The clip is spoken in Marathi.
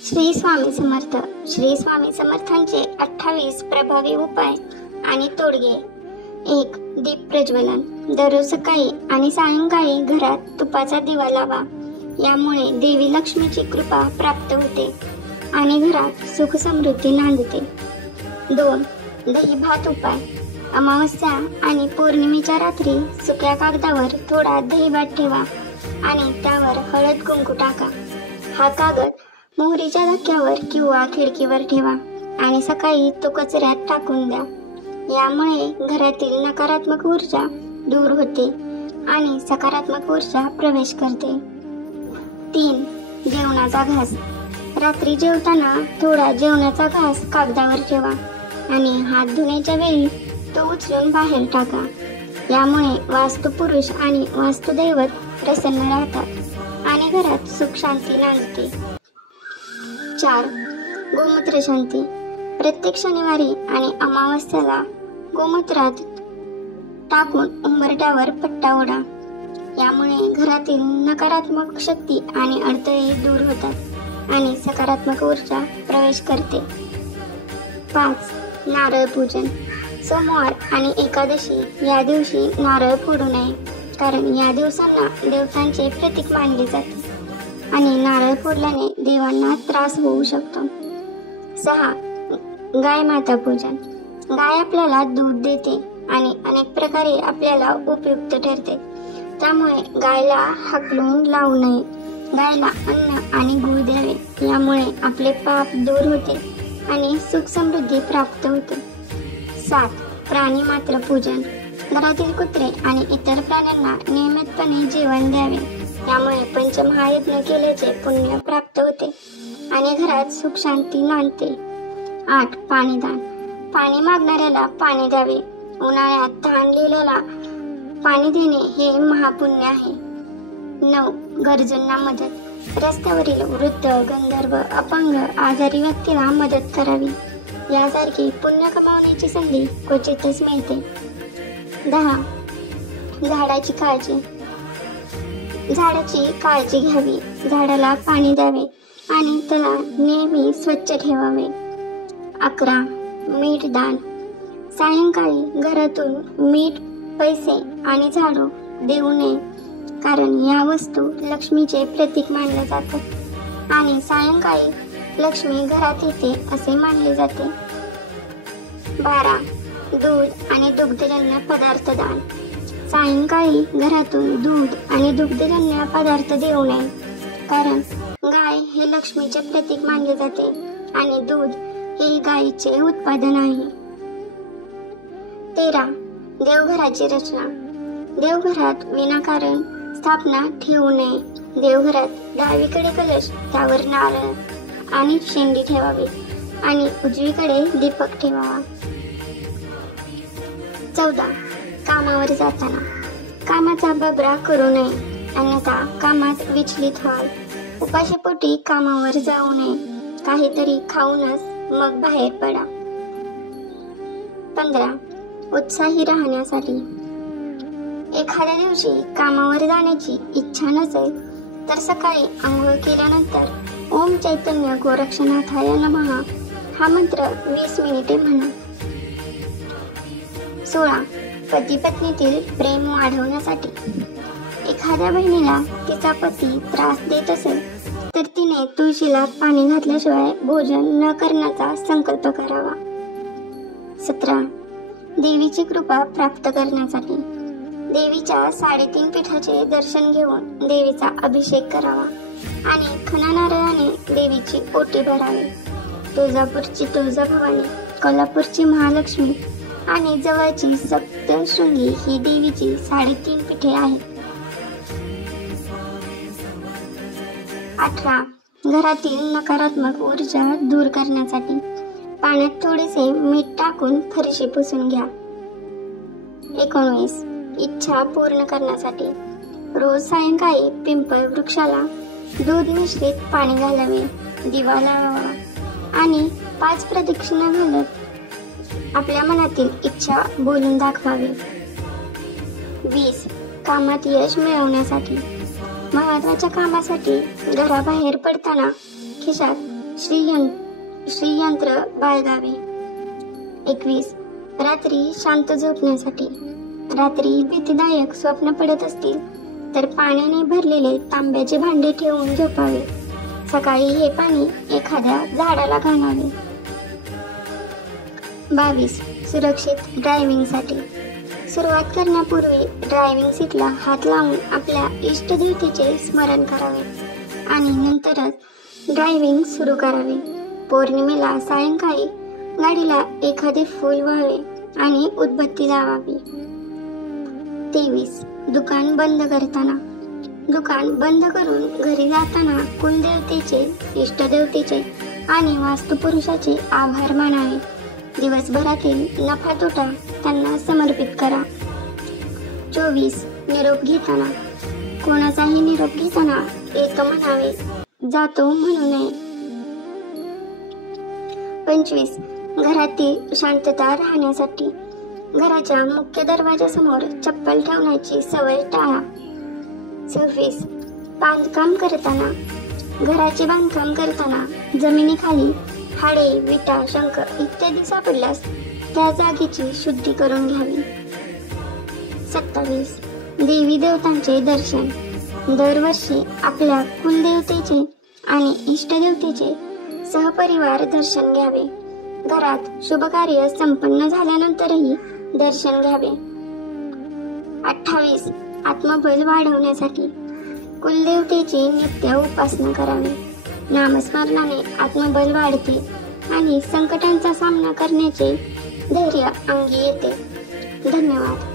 श्री स्वामी समर्थ. श्री स्वामी समर्थांचे 28 प्रभावी उपाय आणि तोडगे. 1. दीप प्रज्वलन. दररोज सकाळी आणि सायंकाळी घरात तुपाचा दिवा लावा. यामुळे देवी लक्ष्मीची कृपा प्राप्त होते आणि घरात सुख समृद्धी नांदते. 2. दही भात उपाय. अमावस्या आणि पौर्णिमेच्या रात्री सुक्या कागदावर थोडा दही भात ठेवा आणि त्यावर हळद कुंकू टाका. हा कागद मोहरीच्या धक्क्यावर किंवा खिडकीवर ठेवा आणि सकाळी तो कचऱ्यात टाकून द्या. यामुळे घरातील नकारात्मक ऊर्जा दूर होते आणि सकारात्मक ऊर्जा प्रवेश करते. 3. जेवणाचा घास. रात्री जेवताना थोडा जेवणाचा घास कागदावर ठेवा आणि हात धुण्याच्या वेळी तो उचलून बाहेर टाका. यामुळे वास्तुपुरुष आणि वास्तुदैवत प्रसन्न राहतात आणि घरात सुख शांती नांदते. 4. गोमूत्र शांती. प्रत्येक शनिवारी आणि अमावस्याला गोमूत्रात टाकून उंबरठ्यावर पट्टा ओढा. यामुळे घरातील नकारात्मक शक्ती आणि अडथळे दूर होतात आणि सकारात्मक ऊर्जा प्रवेश करते. 5. नारळ पूजन. सोमवार आणि एकादशी या दिवशी नारळ फोडू नये, कारण या दिवसांना देवतांचे प्रतीक मानले जाते आणि नारळ फोडल्याने देवांना त्रास होऊ शकतो. 6. गाय माता पूजन. गाय आपल्याला दूध देते आणि अनेक प्रकारे आपल्याला उपयुक्त ठरते. त्यामुळे गायला हाकलून लावू नये. गायला अन्न आणि गूळ द्यावे. यामुळे आपले पाप दूर होते आणि सुख समृद्धी प्राप्त होते. 7. प्राणी मात्र पूजन. घरातील कुत्रे आणि इतर प्राण्यांना नियमितपणे जेवण द्यावे. यामुळे पंचमहायज्ञ केल्याचे पुण्य प्राप्त होते आणि घरात सुख शांती नांदते. 8. पाणीदान. पाणी मागणाऱ्याला पाणी द्यावे. उन्हाळ्यात तहानलेल्याला पाणी देणे हे महापुण्य आहे. 9. गरजूंना मदत. रस्त्यावरील वृद्ध, गंधर्व, अपंग, आजारी व्यक्तीला मदत करावी. यासारखी पुण्य कमावण्याची संधी क्वचितच मिळते. 10. झाडाची काळजी. झाडाची काळजी घ्यावी. झाडाला पाणी द्यावे आणि त्याला नेहमी स्वच्छ ठेवावे. 11. मीठ दान. सायंकाळी घरातून मीठ, पैसे आणि झाडू देऊ नये, कारण या वस्तू लक्ष्मीचे प्रतीक मानले जातात आणि सायंकाळी लक्ष्मी घरात येते असे मानले जाते. 12. दूध आणि दुग्धजन्य पदार्थ दान. सायंकाळी घरातून दूध आणि दुग्धजन्य पदार्थ देऊ नये, कारण गाय हे लक्ष्मीचे प्रतीक मानले जाते आणि दूध हे गायीचे उत्पादन आहे. 13. देवघराची रचना. देवघरात विनाकारण स्थापना ठेवू नये. देवघरात डावीकडे कलश, त्यावर नारळ आणि शेंडी ठेवावी आणि उजवीकडे दीपक ठेवावा. 14. कामावर जाताना. कामाचा बबरा करू नये, अन्यथा कामात विचलित व्हाल. उपाशीपोटी कामावर जाऊ नये. काहीतरी खाऊनच मग बाहेर पडा. 15. उत्साही राहण्यासाठी. एखाद्या दिवशी कामावर जाण्याची इच्छा नसेल तर सकाळी आंघोळ केल्यानंतर ओम चैतन्य गोरक्षनाथाय नमः हा मंत्र 20 मिनिटे म्हणा. 16. पती पत्नीतील प्रेम वाढवण्यासाठी. एखाद्या बहिणीला तिचा पती त्रास देत असेल तर तिने तुळशीला पाणी घातल्याशिवाय भोजन न करण्याचा संकल्प करावा. 17. देवीची कृपा प्राप्त करण्यासाठी. देवीच्या 3.5 पीठाचे दर्शन घेऊन देवीचा अभिषेक करावा आणि खणा नारळाने देवीची ओटी भरावी. तुळजापूरची तुळजाभवानी, कोल्हापूरची महालक्ष्मी आणि जवळची सप्तशृंगी ही देवीची 3.5 पीठे आहेत. 18. घरातील नकारात्मक ऊर्जा दूर करण्यासाठी. पाण्यात थोडेसे मीठ टाकून फरशी पुसून घ्या. 19. इच्छा पूर्ण करण्यासाठी. रोज सायंकाळी पिंपळ वृक्षाला दूध मिश्रित पाणी घालावे, दिवा लावावा आणि 5 प्रदक्षिणा घालत आपल्या मनातील इच्छा बोलून दाखवावी. 20. कामात यश मिळवण्यासाठी. महत्त्वाच्या कामासाठी घराबाहेर पडताना खिशात श्रीयंत्र बाळगावे. 21. रात्री शांत झोपण्यासाठी. रात्री भीतीदायक स्वप्न पडत असतील तर पाण्याने भरलेले तांब्याचे भांडे ठेवून झोपावे. सकाळी हे पाणी एखाद्या झाडाला घालावे. 22. सुरक्षित ड्रायव्हिंगसाठी. सुरुवात करण्यापूर्वी ड्रायव्हिंग सीटला हात लावून आपल्या इष्टदेवतेचे स्मरण करावे आणि नंतरच ड्रायव्हिंग सुरू करावे. पौर्णिमेला सायंकाळी गाडीला एखादे फूल व्हावे आणि उदबत्ती लावावी. 23. दुकान बंद करताना. दुकान बंद करून घरी जाताना कुलदेवतेचे, इष्टदेवतेचे आणि वास्तुपुरुषाचे आभार मानावे. दिवसभरातील नफा तोटा त्यांना समर्पित करा. 24. निरोप घेताना. कोणाचाही निरोप घेताना येतो म्हणावे, जातो म्हणू नये. 25. घरातील शांतता राहण्यासाठी. घराच्या मुख्य दरवाजासमोर चप्पल ठेवण्याची सवय टाळा. 26. बांधकाम करताना. घराचे बांधकाम करताना जमिनीखाली हाडे, विटा, शंख इत्यादी सापडल्यास त्या जागेची शुद्धी करून घ्यावी. 27. देवी देवतांचे दर्शन. दरवर्षी आपल्या कुलदेवतेचे आणि इष्टदेवतेचे सहपरिवार दर्शन घ्यावे. घरात शुभकार्य संपन्न झाल्यानंतरही दर्शन घ्यावे. 28. आत्मबल वाढवण्यासाठी. कुलदेवतेची नित्य उपासना करावी. नामस्मरणाने आत्मबल वाढते आणि संकटांचा सामना करण्याचे धैर्य अंगी येते. धन्यवाद.